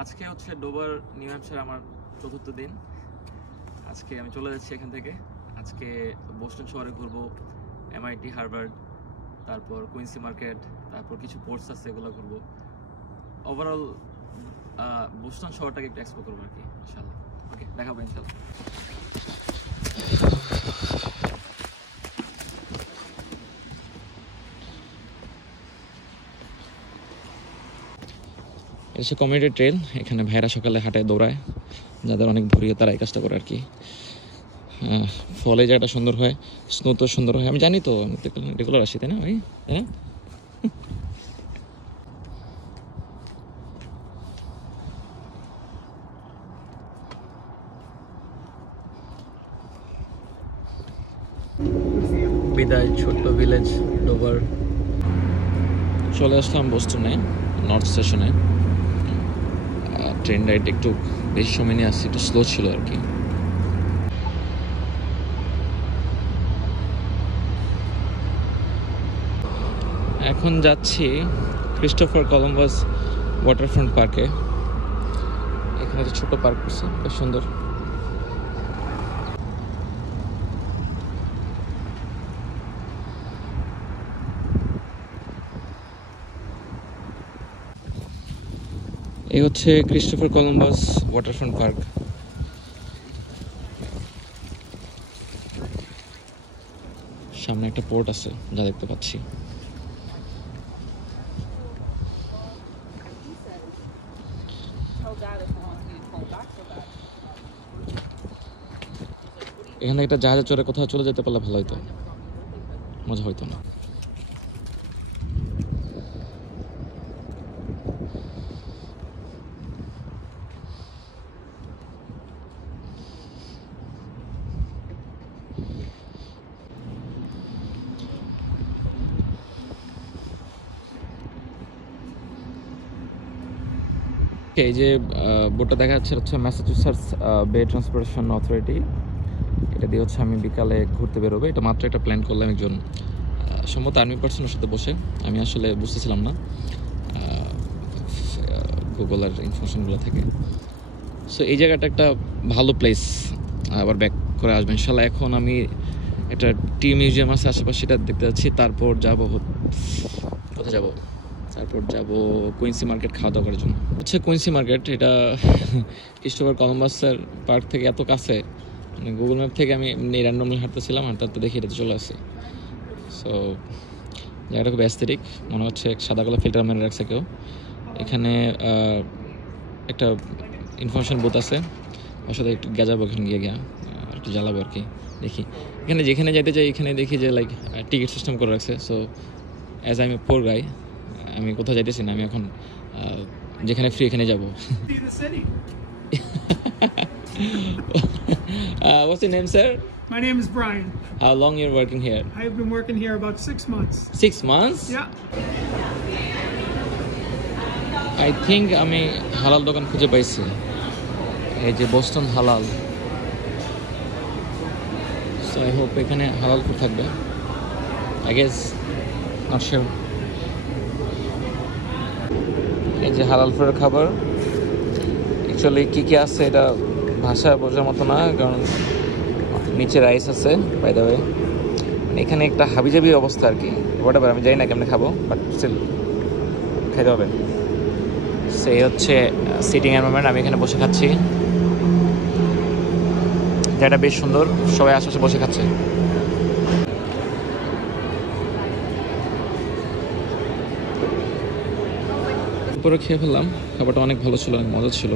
আজকে হচ্ছে Dover new Hampshire আমার চতুর্থ দিন। আজকে আমি চলে যাচ্ছি এখান থেকে। আজকে বোস্টন শহরে ঘুরবো, MIT, হার্ভার্ড, তারপর কুইন্সি মার্কেট, তারপর কিছু পোর্টস আছে এগুলো ঘুরবো। ওভারঅল বোস্টন শহরটাকে একটু এক্সপ্লোর করবো আর কি, ইনশাআল্লাহ। ওকে, দেখাবো ইনশাআল্লাহ। এটা হচ্ছে কমিউনিটি ট্রেল। এখানে ভাইরা সকালে হাঁটে, দৌড়ায়, যাদের অনেক ভরিয়ে তারা এই কাজটা করে আর কি। ফলে জায়গাটা সুন্দর হয়, স্নো তো সুন্দর হয়, আমি জানি তো, রেগুলার আসি, তাই না ভাই? তাই না? বিদায় ছোট্ট ভিলেজ ডোভার। চলে আসলাম বোস্টনে, নর্থ স্টেশনে। ট্রেন রাইড একটু বেশি সময় নিয়ে আসছি, একটু স্লো ছিল আর কি। এখন যাচ্ছি ক্রিস্টোফার কলম্বাস ওয়াটারফ্রন্ট পার্কে। এখানে একটা ছোট পার্ক করছে, বেশ সুন্দর। এই হচ্ছে ক্রিস্টোফার কলম্বাস ওয়াটারফ্রন্ট পার্ক। সামনে একটা পোর্ট আছে যা দেখতে পাচ্ছি। এখানে একটা জাহাজে চড়ে কোথাও চলে যেতে পারলে ভালো হইতো, মজা হইতো না। এই যে বোটটা দেখা যাচ্ছে হচ্ছে ম্যাসাচুসেটস বে ট্রান্সপোর্টেশন অথরিটি। এটা দিয়ে হচ্ছে আমি বিকালে ঘুরতে বেরোবো। এটা মাত্র একটা প্ল্যান করলাম একজন সম্ভবত আর্মি পার্সনের সাথে বসে। আমি আসলে বুঝতেছিলাম না গুগলের ইনফরমেশনগুলো থেকে। সো এই জায়গাটা একটা ভালো প্লেস, আবার ব্যাক করে আসবেন ইনশাল্লাহ। এখন আমি একটা টি মিউজিয়াম আছে আশেপাশে, সেটা দেখতে যাচ্ছি। তারপর যাবো কোথায় যাবো, তারপর যাব কুইন্সি মার্কেট খাওয়া দাওয়া করার জন্য। হচ্ছে কুইন্সি মার্কেট, এটা ক্রিস্টোফার কলম্বাসের পার্ক থেকে এত কাছে, মানে গুগল ম্যাপ থেকে আমি এমনি র্যান্ডমলি হাঁটতেছিলাম, হাঁটতে দেখি এটাতে চলে আসছি। সো জায়গাটা খুব অ্যাস্থেটিক, মনে হচ্ছে সাদা কালো ফিল্টার মেরে রাখছে কেউ। এখানে একটা ইনফরমেশন বুথ আছে, ওর সাথে একটু গেজাবো, এখানে গিয়ে একটু জ্বালাবো আর কি। দেখি এখানে যেখানে যেতে চাই, এখানে দেখি যে লাইক টিকিট সিস্টেম করে রাখছে। So as I M A পোর গাই, আমি কোথাও যাইতেছি না, আমি এখন যেখানে ফ্রি এখানে যাবো। What's your name, sir? My name is Brian. How long you're working here? I've been working here about 6 months. 6 months? Yeah. I think আমি হালাল দোকান খুঁজে পাইছি, এই যে বোস্টন হালাল। So I hope এখানে হালাল ফুড থাকবে, I guess, not sure. এই যে হালাল ফুডের খাবার, অ্যাকচুয়ালি কী কী আছে এটা ভাষায় বোঝার মতো না, কারণ নিচে রাইস আছে বাই দ্য ওয়ে। মানে এখানে একটা হাবিজাবি অবস্থা আর কি। হোয়াটএভার, আমি জানি না কেমনে খাবো, বাট স্টিল খাইতে হবে। সেই হচ্ছে সিটিং এনভায়রনমেন্ট, আমি এখানে বসে খাচ্ছি। জায়গাটা বেশ সুন্দর, সবাই আশেপাশে বসে খাচ্ছে। পরে খেয়ে ফেললাম, খাবারটা অনেক ভালো ছিল, অনেক মজা ছিল।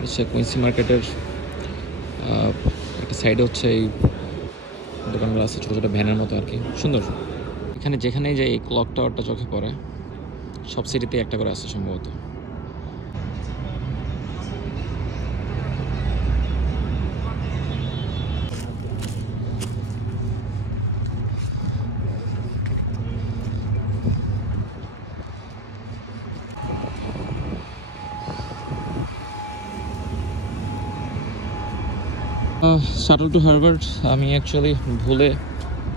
হচ্ছে কুইন্সি মার্কেটের একটা সাইডে হচ্ছে এই দোকানগুলো আছে, ছোটো ছোটো ভ্যানের মতো আর কি, সুন্দর। এখানে যেখানেই যাই এই ক্লক টাওয়ারটা চোখে পড়ে, সব সিটিতেই একটা করে আছে সম্ভবত। Shuttle to Harvard. আমি অ্যাকচুয়ালি ভুলে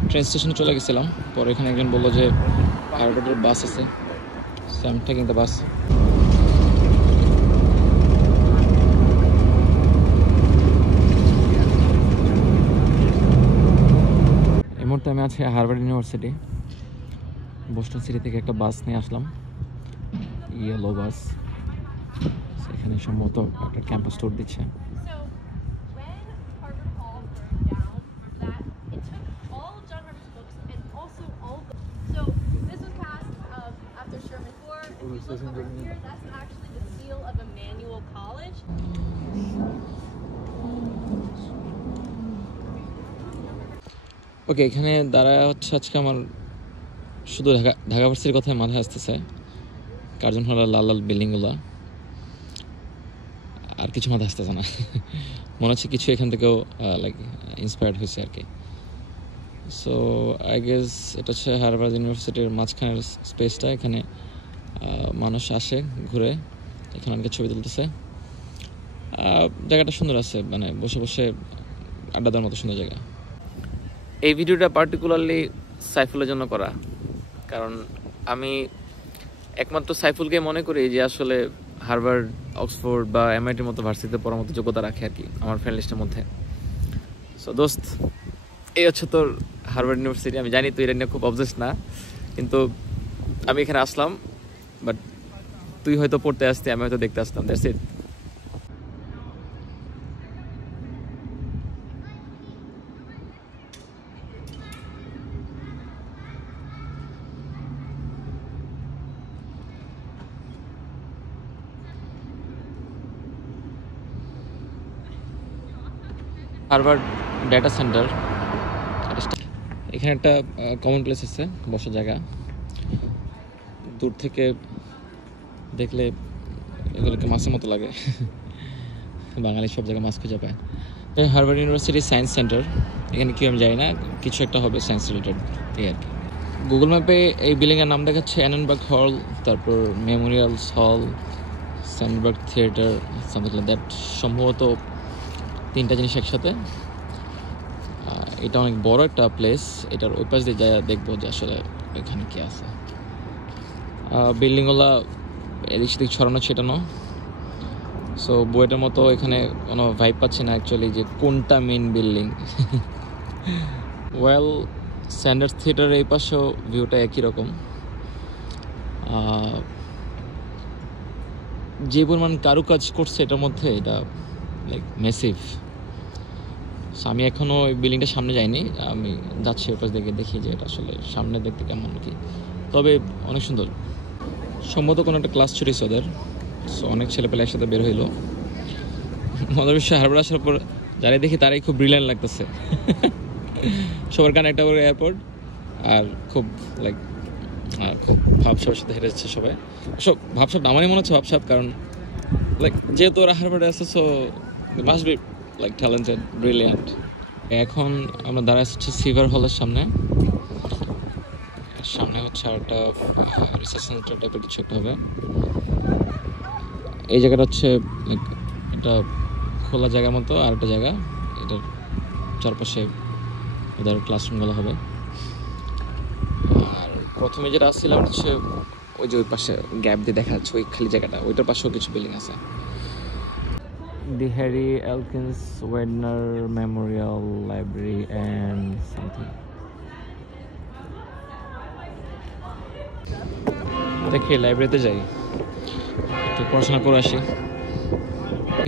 ট্রেন স্টেশনে চলে গেছিলাম, পরে এখানে একজন বললো যে হার্ভার্ডের বাস আছে, so I am taking the bus. আছে হার্ভার্ড ইউনিভার্সিটি। বোস্টন সিটি থেকে একটা বাস নিয়ে আসলাম, ইয়েলো বাস। এখানে সম্ভবত একটা ক্যাম্পাস ট্যুর দিচ্ছে। ওকে, এখানে দাঁড়ায় হচ্ছে আজকে আমার শুধু ঢাকা ভার্সিটির কথাই মাথায় আসতেছে। কার্জন হলের লাল লাল বিল্ডিংগুলো, আর কিছু মাথায় আসতেছে না। মনে হচ্ছে কিছু এখান থেকেও লাইক ইন্সপায়ার্ড হয়েছে আর কি। সো আই গেস এটা হচ্ছে হার্ভার্ড ইউনিভার্সিটির মাঝখানের স্পেসটা। এখানে মানুষ আসে, ঘুরে, এখানে অনেকে ছবি তুলতেছে। জায়গাটা সুন্দর আছে, মানে বসে বসে আড্ডা দেওয়ার মতো সুন্দর জায়গা। এই ভিডিওটা পার্টিকুলারলি সাইফুলের জন্য করা, কারণ আমি একমাত্র সাইফুলকে মনে করি যে আসলে হার্ভার্ড, অক্সফোর্ড বা এমআইটির মতো ভার্সিটিতে পড়ার মতো যোগ্যতা রাখে আর কি আমার ফ্রেন্ড লিস্টের মধ্যে। সো দোস্ত, এই হচ্ছে তোর হার্ভার্ড ইউনিভার্সিটি। আমি জানি তুই এটা নিয়ে খুব অবজেস না, কিন্তু আমি এখানে আসলাম, বাট তুই হয়তো পড়তে আসতি, আমি হয়তো দেখতে আসতাম। That's it. Harvard data centre, এখানে একটা কমন প্লেস আছে, বসার জায়গা। দূর থেকে দেখলে এগুলোকে মাছের মতো লাগে। বাঙালি সব জায়গায় মাছ খুঁজে পায়। হার্ভার্ড ইউনিভার্সিটি সায়েন্স সেন্টার, এখানে কি আমি জানি না, কিছু একটা হবে সায়েন্স রিলেটেড এই আর কি। গুগল ম্যাপে এই বিল্ডিংয়ের নাম দেখাচ্ছে অ্যানেনবার্গ হল, তারপর মেমোরিয়ালস হল, Sandburg theatre, something like that. সম্ভবত তিনটা জিনিস একসাথে। এটা অনেক বড় একটা প্লেস। এটার ওই পাশ দিয়ে যায় দেখবো যে আসলে এখানে কি আছে। বিল্ডিংগুলা এদিক সেদিক ছড়ানো ছেটানো। সো বইটার মতো এখানে কোনো ভাইব পাচ্ছে না অ্যাকচুয়ালি যে কোনটা মেন বিল্ডিং। ওয়েল, স্যান্ডার্স থিয়েটারের এই পাশেও ভিউটা একই রকম। যে পরিমাণ কারুকাজ করছে এটার মধ্যে, এটা লাইক মেসিভ। আমি এখনও ওই বিল্ডিংটার সামনে যাইনি, আমি যাচ্ছি ওপাশ দেখে, দেখি যে এটা আসলে সামনে দেখতে কেমন কি। তবে অনেক সুন্দর। সম্ভবত কোনো একটা ক্লাস ছুটিছে ওদের, সো অনেক ছেলেপেলে একসাথে বের হইলো। মজার বিষয়, হারবার আসার পর যারাই দেখি তারাই খুব ব্রিলিয়ান্ট লাগতেছে। সবার কানে একটা করে এয়ারপোর্ট, আর খুব লাইক খুব ভাবসাবের সাথে হেঁটে যাচ্ছে সবাই। সব ভাবসাব আমারই মনে হচ্ছে ভাবসাব, কারণ লাইক যেহেতু ওরা হারবার্ডে আসছে, so must be like talented, brilliant. এখন আমরা দাঁড়াচ্ছি হচ্ছে সিভার হলের সামনে। সামনে হচ্ছে আর একটা রিসার্চ সেন্টার টাইপের কিছু একটা হবে। এই জায়গাটা হচ্ছে একটা খোলা জায়গার মতো, আর একটা জায়গা, এটার চারপাশে ওদের ক্লাসরুমগুলো হবে। আর প্রথমে যেটা আসছিলাম হচ্ছে ওই যে ওই পাশে গ্যাপ দিয়ে দেখা যাচ্ছে ওই খালি জায়গাটা, ওইটার পাশেও কিছু বিল্ডিং আছে। The Harry Elkins Widener Memorial Library and something. দেখি লাইব্রেরিতে যাই, একটু পড়াশোনা করে আসি।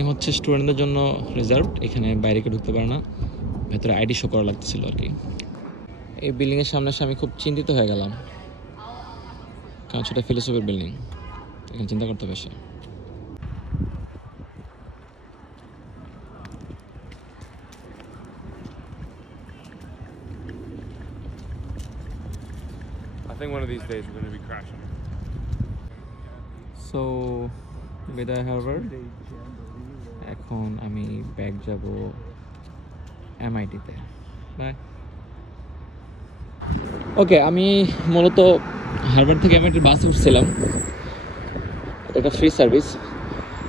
হচ্ছে স্টুডেন্টদের জন্য রিজার্ভড, এখানে বাইরে কেউ ঢুকতে পারে না, ভেতরে আইডি শো করা লাগতেছিল আর কি। এই বিল্ডিংয়ের সামনে এসে আমি খুব চিন্তিত হয়ে গেলাম, কারণ সেটা ফিলোসফির বিল্ডিং, এখানে চিন্তা করতে বেশি। I think one of these days we're going to be crashing. So বিদায় হার্ভার্ড। এখন আমি ব্যাক যাব এমআইটিতে। বাই। ওকে, আমি মূলত হার্ভার্ড থেকে এমআইটির বাসে উঠছিলাম। এটা একটা ফ্রি সার্ভিস,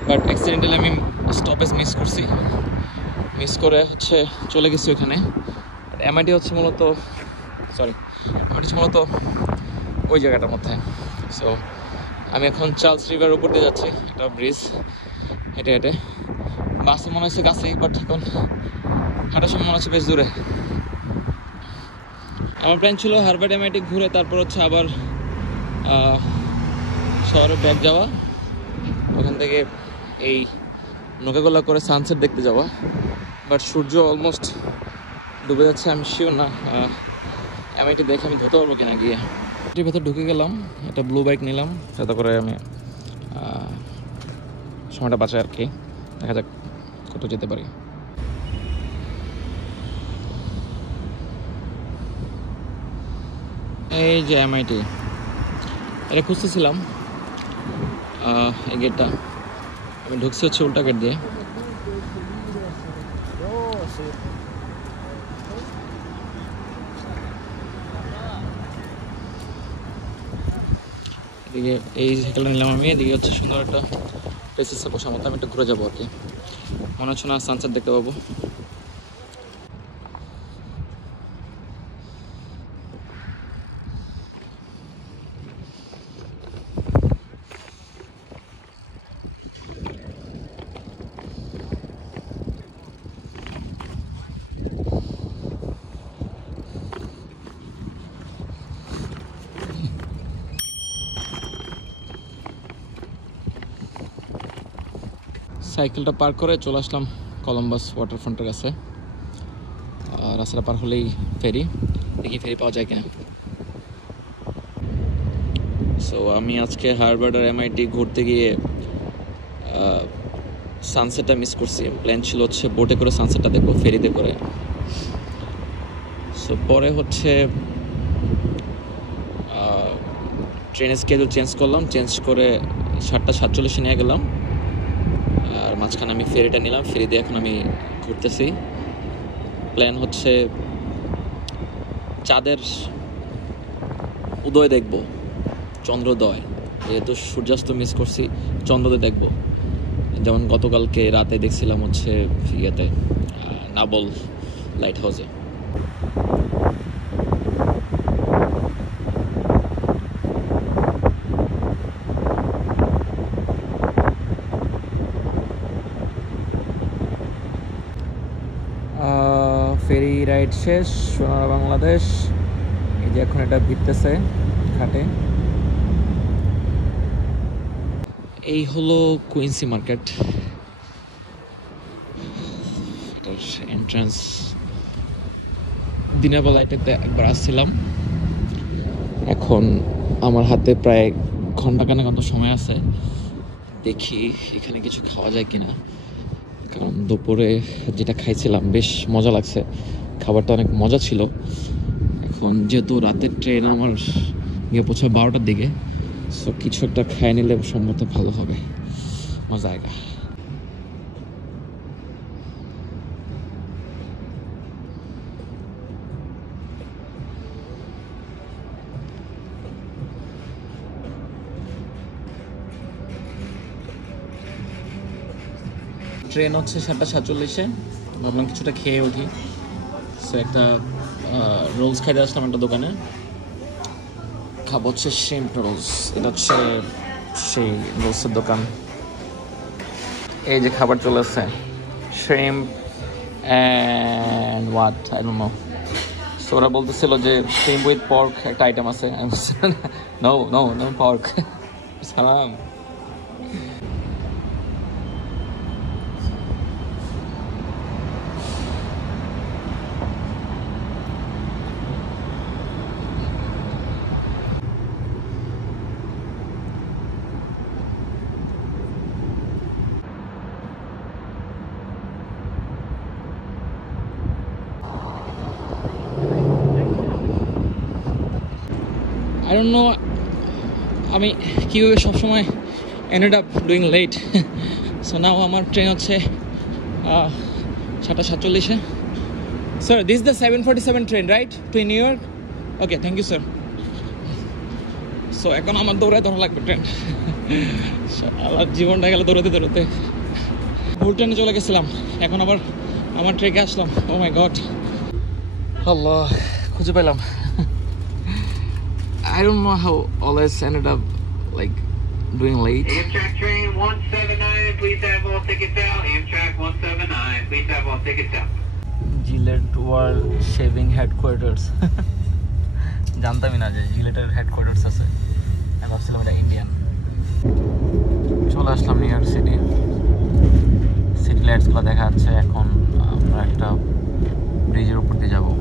বাট অ্যাক্সিডেন্টালি আমি স্টপেজ মিস করে হচ্ছে চলে গেছি ওখানে। বাট এমআইটি হচ্ছে মূলত ওই জায়গাটার মধ্যে। সো আমি এখন চার্লস রিভার উপর দিয়ে যাচ্ছি, একটা ব্রিজ, হেঁটে হেঁটে। বাসে মনে হচ্ছে কাছেই, বাট এখন হাঁটার সময় মনে হচ্ছে বেশ দূরে। আমার প্ল্যান ছিল হারবার্ট এমআইটি ঘুরে তারপর হচ্ছে আবার শহরে ব্যাক যাওয়া, ওখান থেকে এই নৌকাগুলা করে সানসেট দেখতে যাওয়া। বাট সূর্য অলমোস্ট ডুবে যাচ্ছে, আমি শিওর না এমআইটি দেখে আমি ধরতে পারবো কিনা গিয়ে। এটির ভেতর ঢুকে গেলাম, একটা ব্লু বাইক নিলাম যাতে করে আমি সময়টা বাঁচাই আর কি। দেখা যাক কত যেতে পারি। এই যে এমআইটি, এটা খুঁজতেছিলাম এই গেটটা, আমি ঢুকছি হচ্ছে উল্টা গেট দিয়ে। এদিকে এই সাইকেলটা নিলাম আমি, এদিকে হচ্ছে সুন্দর একটা প্লেসেসে বসার মতো, আমি একটু ঘুরে যাবো আর কি। মনে হচ্ছে না সানসেট দেখতে পাবো। সাইকেলটা পার করে চলে আসলাম কলম্বাস ওয়াটারফ্রন্টের কাছে। রাস্তাটা পার হলেই ফেরি, দেখি ফেরি পাওয়া যায় কিনা। সো আমি আজকে হারবার্ট আর এমআইটি ঘুরতে গিয়ে সানসেটটা মিস করছি। প্ল্যান ছিল হচ্ছে বোটে করে সানসেটটা দেখবো, ফেরিতে করে। সো পরে হচ্ছে ট্রেনের স্কেডিউল চেঞ্জ করলাম, চেঞ্জ করে 7:47 নিয়ে গেলাম। আর মাঝখানে আমি ফেরিটা নিলাম, ফেরি দিয়ে এখন আমি ঘুরতেছি। প্ল্যান হচ্ছে চাঁদের উদয় দেখব, চন্দ্রোদয়। যেহেতু সূর্যাস্ত মিস করছি, চন্দ্রোদয় দেখব। যেমন গতকালকে রাতে দেখছিলাম হচ্ছে ইয়েতে নাবল লাইট হাউসে। ফেরি রাইড শেষ, সোনার বাংলাদেশ। এই যে এখন এটা ভিড়তেছে ঘাটে। এই হলো কুইন্সি মার্কেট, এটার এন্ট্রান্স। দিনের বেলা এটাতে একবার আসছিলাম, এখন আমার হাতে প্রায় ঘন্টাখানেক মতো সময় আছে। দেখি এখানে কিছু খাওয়া যায় কিনা, কারণ দুপুরে যেটা খাইছিলাম বেশ মজা লাগছে, খাবারটা অনেক মজা ছিল। এখন যেহেতু রাতের ট্রেন আমার গিয়ে পৌঁছায় 12টার দিকে, সো কিছু একটা খাই নিলে সম্ভবত ভালো হবে, মজা আয়েগা। ট্রেন হচ্ছে 7:47, ভাবলাম কিছুটা খেয়ে উঠি। সো একটা রোলস খাইতে আসলাম একটা দোকানে, খাবো হচ্ছে শ্রিম্প রোলস। এটা হচ্ছে সেই রোলসের দোকান। এই যে খাবার চলে আসছে, shrimp and what I don't know. So ওরা বলতেছিল যে শ্রিম্প উইথ পর্ক একটা আইটেম আছে। No no no pork. সালাম। I don't know আমি কীভাবে সবসময় ended up doing late. So now আমার ট্রেন হচ্ছে 7:47. Sir, this is the 7:47 train, right? To New York? Okay, thank you, sir. So এখন আমার দৌড়ায় ধরা লাগবে ট্রেন। আমার জীবনটা গেল দৌড়াতে দৌড়াতে। ভুল ট্রেনে চলে গেছিলাম, এখন আবার আমার ট্রেকে আসলাম। ও মাই গড, আল্লাহ, খুঁজে পেলাম। I don't know how always ended up like doing late. Amtrak train 179, please have all tickets out. Amtrak 179, please have all tickets out. Gillette World Shaving Headquarters. জানতামই না যে জিলেটের হেডকোয়ার্টার্স আছে, আমি ভাবছিলাম এটা ইন্ডিয়ান। চলে আসলাম নিউ ইয়র্ক সিটি, সিটি লাইটসগুলো দেখা যাচ্ছে। এখন আমরা একটা ব্রিজের উপর দিয়ে যাবো।